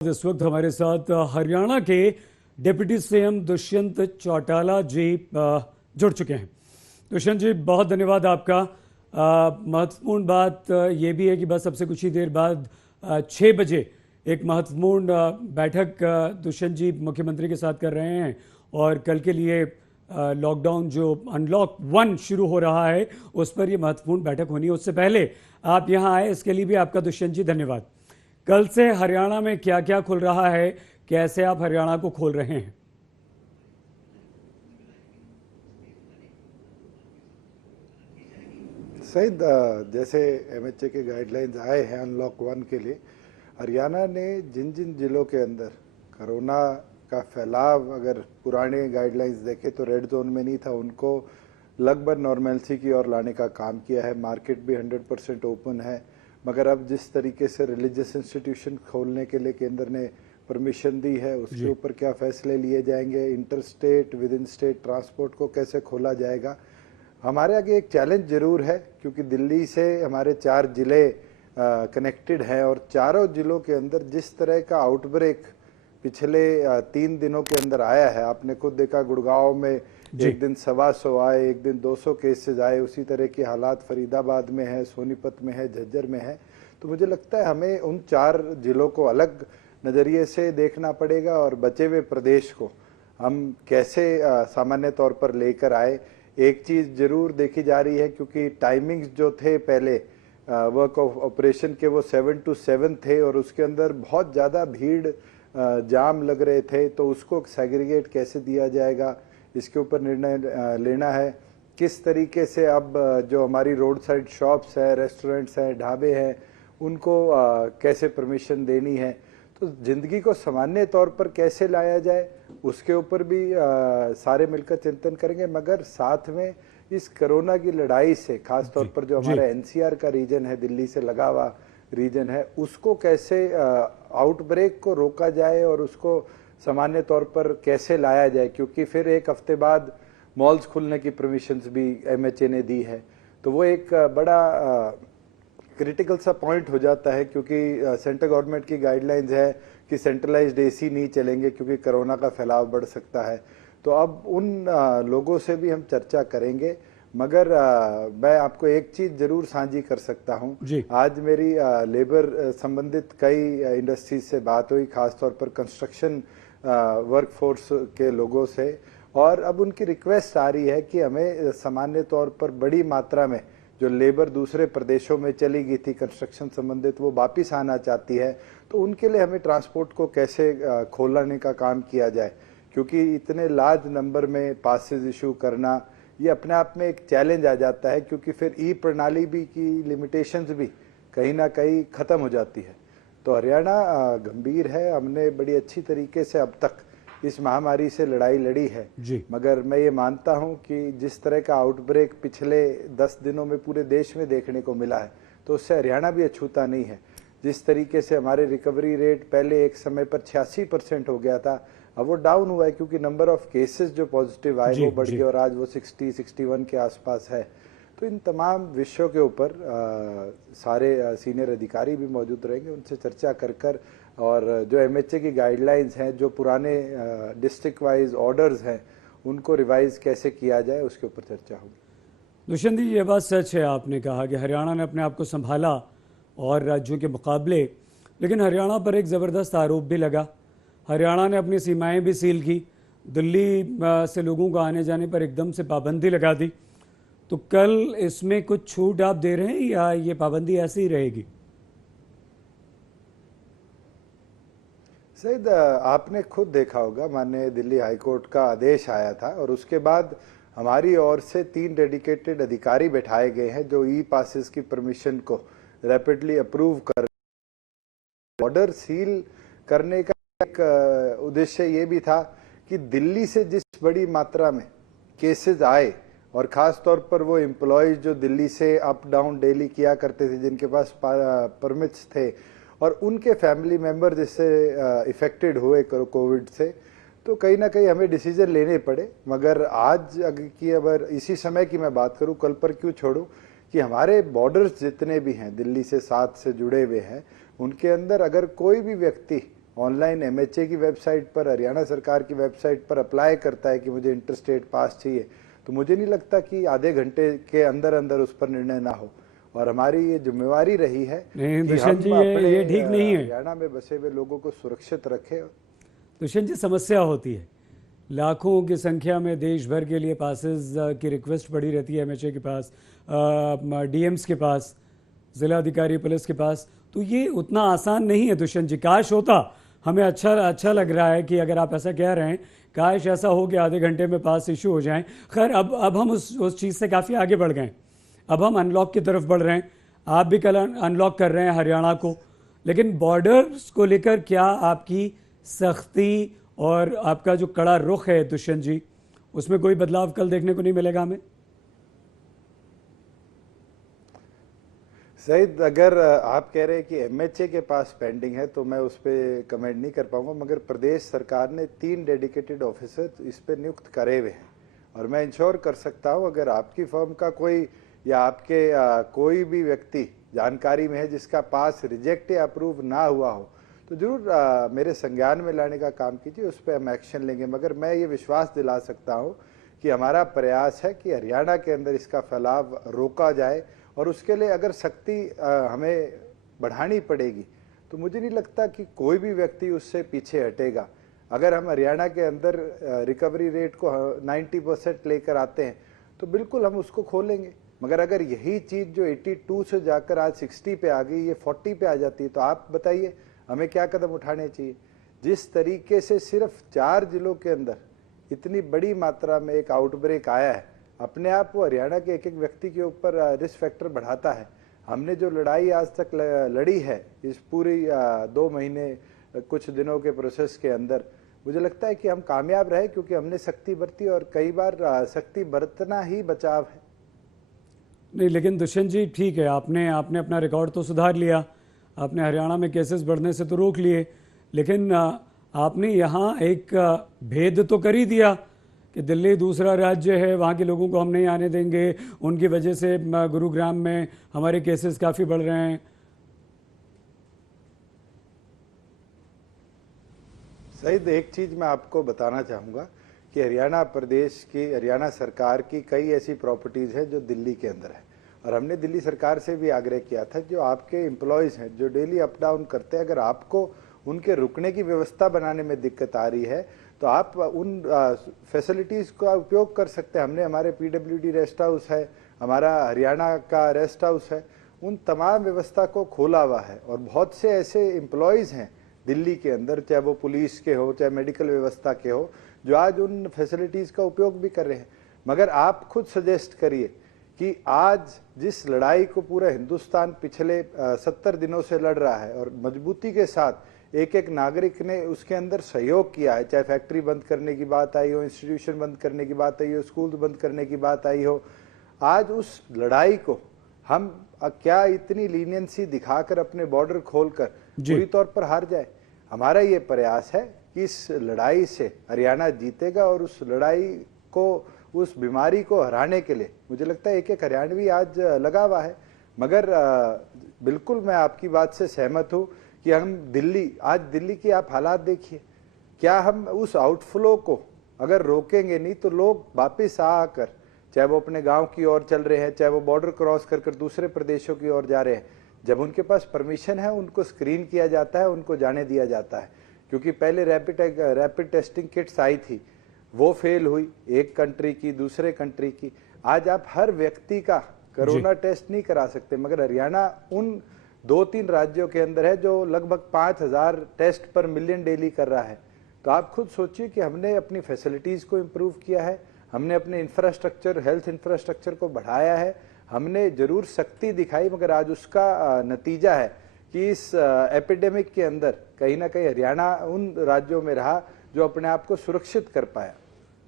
इस वक्त हमारे साथ हरियाणा के डिप्टी सीएम दुष्यंत चौटाला जी जुड़ चुके हैं। दुष्यंत जी, बहुत धन्यवाद आपका। महत्वपूर्ण बात ये भी है कि बस अब से कुछ ही देर बाद 6 बजे एक महत्वपूर्ण बैठक दुष्यंत जी मुख्यमंत्री के साथ कर रहे हैं और कल के लिए लॉकडाउन जो अनलॉक 1 शुरू हो रहा है उस पर ये महत्वपूर्ण बैठक होनी है। उससे पहले आप यहाँ आए, इसके लिए भी आपका दुष्यंत जी धन्यवाद। कल से हरियाणा में क्या क्या खुल रहा है, कैसे आप हरियाणा को खोल रहे हैं? सईद, जैसे एमएचए के गाइडलाइंस आए हैं अनलॉक 1 के लिए, हरियाणा ने जिन जिन जिलों के अंदर कोरोना का फैलाव अगर पुराने गाइडलाइंस देखें तो रेड जोन में नहीं था, उनको लगभग नॉर्मलसी की ओर लाने का काम किया है। मार्केट भी 100% ओपन है, मगर अब जिस तरीके से रिलीजियस इंस्टीट्यूशन खोलने के लिए केंद्र ने परमिशन दी है, उसके ऊपर क्या फैसले लिए जाएंगे, inter state with in state transport को कैसे खोला जाएगा। हमारे आगे एक चैलेंज जरूर है, क्योंकि दिल्ली से हमारे 4 जिले कनेक्टेड हैं और चारों जिलों के अंदर जिस तरह का आउटब्रेक पिछले 3 दिनों के अंदर आया है, आपने खुद देखा गुड़गांव में एक दिन 125 आए, एक दिन 200 केसेस आए। उसी तरह के हालात फरीदाबाद में है, सोनीपत में है, झज्जर में है। तो मुझे लगता है हमें उन 4 जिलों को अलग नज़रिए से देखना पड़ेगा और बचे हुए प्रदेश को हम कैसे सामान्य तौर पर लेकर आए। एक चीज़ जरूर देखी जा रही है, क्योंकि टाइमिंग्स जो थे पहले वर्क ऑफ ऑपरेशन के वो 7 to 7 थे और उसके अंदर बहुत ज़्यादा भीड़ जाम लग रहे थे, तो उसको सेग्रीगेट कैसे दिया जाएगा, इसके ऊपर निर्णय लेना है। किस तरीके से अब जो हमारी रोड साइड शॉप्स है, रेस्टोरेंट्स हैं, ढाबे हैं, उनको कैसे परमिशन देनी है, तो ज़िंदगी को सामान्य तौर पर कैसे लाया जाए, उसके ऊपर भी सारे मिलकर चिंतन करेंगे। मगर साथ में इस कोरोना की लड़ाई से खास तौर पर जो हमारा एनसीआर का रीजन है, दिल्ली से लगा हुआ रीजन है, उसको कैसे आउटब्रेक को रोका जाए और उसको सामान्य तौर पर कैसे लाया जाए, क्योंकि फिर एक हफ्ते बाद मॉल्स खुलने की परमिशंस भी एमएचए ने दी है। तो वो एक बड़ा क्रिटिकल सा पॉइंट हो जाता है, क्योंकि सेंट्रल गवर्नमेंट की गाइडलाइंस है कि सेंट्रलाइज्ड एसी नहीं चलेंगे क्योंकि कोरोना का फैलाव बढ़ सकता है। तो अब उन लोगों से भी हम चर्चा करेंगे। मगर मैं आपको एक चीज़ जरूर साझी कर सकता हूं। आज मेरी लेबर संबंधित कई इंडस्ट्रीज से बात हुई, खासतौर पर कंस्ट्रक्शन वर्कफोर्स के लोगों से, और अब उनकी रिक्वेस्ट आ रही है कि हमें सामान्य तौर पर बड़ी मात्रा में जो लेबर दूसरे प्रदेशों में चली गई थी कंस्ट्रक्शन संबंधित, वो वापिस आना चाहती है। तो उनके लिए हमें ट्रांसपोर्ट को कैसे खोलने का काम किया जाए, क्योंकि इतने लार्ज नंबर में पासेस इशू करना ये अपने आप में एक चैलेंज आ जाता है, क्योंकि फिर ई प्रणाली भी की लिमिटेशंस भी कहीं ना कहीं ख़त्म हो जाती है। तो हरियाणा गंभीर है, हमने बड़ी अच्छी तरीके से अब तक इस महामारी से लड़ाई लड़ी है, मगर मैं ये मानता हूं कि जिस तरह का आउटब्रेक पिछले 10 दिनों में पूरे देश में देखने को मिला है, तो उससे हरियाणा भी अछूता नहीं है। जिस तरीके से हमारे रिकवरी रेट पहले एक समय पर 86% हो गया था, अब वो डाउन हुआ है, क्योंकि नंबर ऑफ केसेस जो पॉजिटिव आए वो बढ़ गए और आज वो 60-61 के आसपास है। तो इन तमाम विषयों के ऊपर सारे सीनियर अधिकारी भी मौजूद रहेंगे, उनसे चर्चा कर और जो एमएचए की गाइडलाइंस हैं, जो पुराने डिस्ट्रिक्ट वाइज ऑर्डर्स हैं, उनको रिवाइज कैसे किया जाए, उसके ऊपर चर्चा होगी। दुष्यंत जी, ये बात सच है, आपने कहा कि हरियाणा ने अपने आप को संभाला और राज्यों के मुकाबले, लेकिन हरियाणा पर एक ज़बरदस्त आरोप भी लगा। हरियाणा ने अपनी सीमाएं भी सील की, दिल्ली से लोगों को आने जाने पर एकदम से पाबंदी लगा दी। तो कल इसमें कुछ छूट आप दे रहे हैं या ये पाबंदी ऐसी ही रहेगी? सईद, आपने खुद देखा होगा, माननीय दिल्ली हाईकोर्ट का आदेश आया था और उसके बाद हमारी ओर से 3 डेडिकेटेड अधिकारी बैठाए गए हैं जो ई पासेस की परमिशन को रैपिडली अप्रूव कर। बॉर्डर सील करने का एक उद्देश्य ये भी था कि दिल्ली से जिस बड़ी मात्रा में केसेस आए, और ख़ास तौर पर वो एम्प्लॉयज़ जो दिल्ली से अप डाउन डेली किया करते थे, जिनके पास परमिट्स थे, और उनके फैमिली मेंबर जिससे इफेक्टेड हुए कोविड से, तो कहीं ना कहीं हमें डिसीजन लेने पड़े। मगर आज अगर इसी समय की मैं बात करूं, कल पर क्यों छोड़ूं, कि हमारे बॉर्डर्स जितने भी हैं दिल्ली से 7 से जुड़े हुए हैं, उनके अंदर अगर कोई भी व्यक्ति ऑनलाइन एमएचए की वेबसाइट पर, हरियाणा सरकार की वेबसाइट पर अप्लाई करता है कि मुझे इंटरस्टेट पास चाहिए, तो मुझे नहीं लगता कि आधे घंटे के अंदर अंदर उस पर निर्णय ना हो। और हमारी ये जिम्मेवारी रही है नहीं कि दुष्यंत जी, हम अपने ये ठीक नहीं है। हरियाणा में बसे हुए लोगों को सुरक्षित रखें। दुष्यंत जी, समस्या होती है, लाखों की संख्या में देश भर के लिए पासेस की रिक्वेस्ट पड़ी रहती है एमएचए के पास, डीएम्स के पास, जिला अधिकारी पुलिस के पास। तो ये उतना आसान नहीं है दुष्यंत जी। काश होता, हमें अच्छा लग रहा है कि अगर आप ऐसा कह रहे हैं, काश ऐसा हो कि आधे घंटे में पास इशू हो जाएं। खैर अब हम उस चीज़ से काफ़ी आगे बढ़ गए, अब हम अनलॉक की तरफ बढ़ रहे हैं। आप भी कल अनलॉक कर रहे हैं हरियाणा को, लेकिन बॉर्डर्स को लेकर क्या आपकी सख्ती और आपका जो कड़ा रुख है दुष्यंत जी, उसमें कोई बदलाव कल देखने को नहीं मिलेगा हमें? सईद, अगर आप कह रहे हैं कि एमएचए के पास पेंडिंग है तो मैं उस पर कमेंट नहीं कर पाऊंगा, मगर प्रदेश सरकार ने 3 डेडिकेटेड ऑफिसर इस पर नियुक्त करे हुए हैं। और मैं इंश्योर कर सकता हूं, अगर आपकी फर्म का कोई या आपके कोई भी व्यक्ति जानकारी में है जिसका पास रिजेक्ट या अप्रूव ना हुआ हो, तो जरूर मेरे संज्ञान में लाने का काम कीजिए, उस पर हम एक्शन लेंगे। मगर मैं ये विश्वास दिला सकता हूँ कि हमारा प्रयास है कि हरियाणा के अंदर इसका फैलाव रोका जाए, और उसके लिए अगर सख्ती हमें बढ़ानी पड़ेगी तो मुझे नहीं लगता कि कोई भी व्यक्ति उससे पीछे हटेगा। अगर हम हरियाणा के अंदर रिकवरी रेट को 90% लेकर आते हैं तो बिल्कुल हम उसको खोलेंगे। मगर अगर यही चीज़ जो 82 से जाकर आज 60 पे आ गई, ये 40 पे आ जाती है, तो आप बताइए हमें क्या कदम उठाने चाहिए। जिस तरीके से सिर्फ 4 जिलों के अंदर इतनी बड़ी मात्रा में एक आउटब्रेक आया है, अपने आप वो हरियाणा के एक एक व्यक्ति के ऊपर रिस्क फैक्टर बढ़ाता है। हमने जो लड़ाई आज तक लड़ी है इस पूरी 2 महीने कुछ दिनों के प्रोसेस के अंदर, मुझे लगता है कि हम कामयाब रहे, क्योंकि हमने सख्ती बरती, और कई बार सख्ती बरतना ही बचाव है। नहीं, लेकिन दुष्यंत जी ठीक है, आपने अपना रिकॉर्ड तो सुधार लिया, आपने हरियाणा में केसेस बढ़ने से तो रोक लिए, लेकिन आपने यहाँ एक भेद तो कर ही दिया कि दिल्ली दूसरा राज्य है, वहाँ के लोगों को हम नहीं आने देंगे, उनकी वजह से गुरुग्राम में हमारे केसेस काफ़ी बढ़ रहे हैं। सईद, एक चीज़ मैं आपको बताना चाहूँगा कि हरियाणा प्रदेश की, हरियाणा सरकार की कई ऐसी प्रॉपर्टीज़ हैं जो दिल्ली के अंदर है, और हमने दिल्ली सरकार से भी आग्रह किया था जो आपके एम्प्लॉयज़ हैं जो डेली अप डाउन करते हैं, अगर आपको उनके रुकने की व्यवस्था बनाने में दिक्कत आ रही है तो आप उन फैसिलिटीज़ का उपयोग कर सकते हैं। हमने हमारे पीडब्ल्यूडी रेस्ट हाउस है, हमारा हरियाणा का रेस्ट हाउस है, उन तमाम व्यवस्था को खोला हुआ है। और बहुत से ऐसे एम्प्लॉयज़ हैं दिल्ली के अंदर, चाहे वो पुलिस के हो, चाहे मेडिकल व्यवस्था के हो, जो आज उन फैसिलिटीज़ का उपयोग भी कर रहे हैं। मगर आप खुद सजेस्ट करिए कि आज जिस लड़ाई को पूरा हिंदुस्तान पिछले 70 दिनों से लड़ रहा है, और मजबूती के साथ एक एक नागरिक ने उसके अंदर सहयोग किया है, चाहे फैक्ट्री बंद करने की बात आई हो, इंस्टीट्यूशन बंद करने की बात आई हो, स्कूल बंद करने की बात आई हो, आज उस लड़ाई को हम क्या इतनी लीनियंसी दिखाकर अपने बॉर्डर खोलकर पूरी तौर पर हार जाए। हमारा ये प्रयास है कि इस लड़ाई से हरियाणा जीतेगा, और उस लड़ाई को, उस बीमारी को हराने के लिए मुझे लगता है एक एक हरियाणवी आज लगा हुआ है। मगर बिल्कुल मैं आपकी बात से सहमत हूँ कि हम आज दिल्ली की आप हालात देखिए, क्या हम उस आउटफ्लो को अगर रोकेंगे नहीं तो लोग वापिस आकर, चाहे वो अपने गांव की ओर चल रहे हैं, चाहे वो बॉर्डर क्रॉस कर दूसरे प्रदेशों की ओर जा रहे हैं, जब उनके पास परमिशन है उनको स्क्रीन किया जाता है, उनको जाने दिया जाता है। क्योंकि पहले रैपिड टेस्टिंग किट्स आई थी, वो फेल हुई, एक कंट्री की दूसरे कंट्री की। आज आप हर व्यक्ति का कोरोना टेस्ट नहीं करा सकते, मगर हरियाणा उन 2-3 राज्यों के अंदर है जो लगभग 5000 टेस्ट पर मिलियन डेली कर रहा है। तो आप खुद सोचिए कि हमने अपनी फैसिलिटीज़ को इम्प्रूव किया है, हमने अपने इंफ्रास्ट्रक्चर, हेल्थ इंफ्रास्ट्रक्चर को बढ़ाया है, हमने जरूर सख्ती दिखाई, मगर आज उसका नतीजा है कि इस एपिडेमिक के अंदर कहीं ना कहीं हरियाणा उन राज्यों में रहा जो अपने आप को सुरक्षित कर पाया।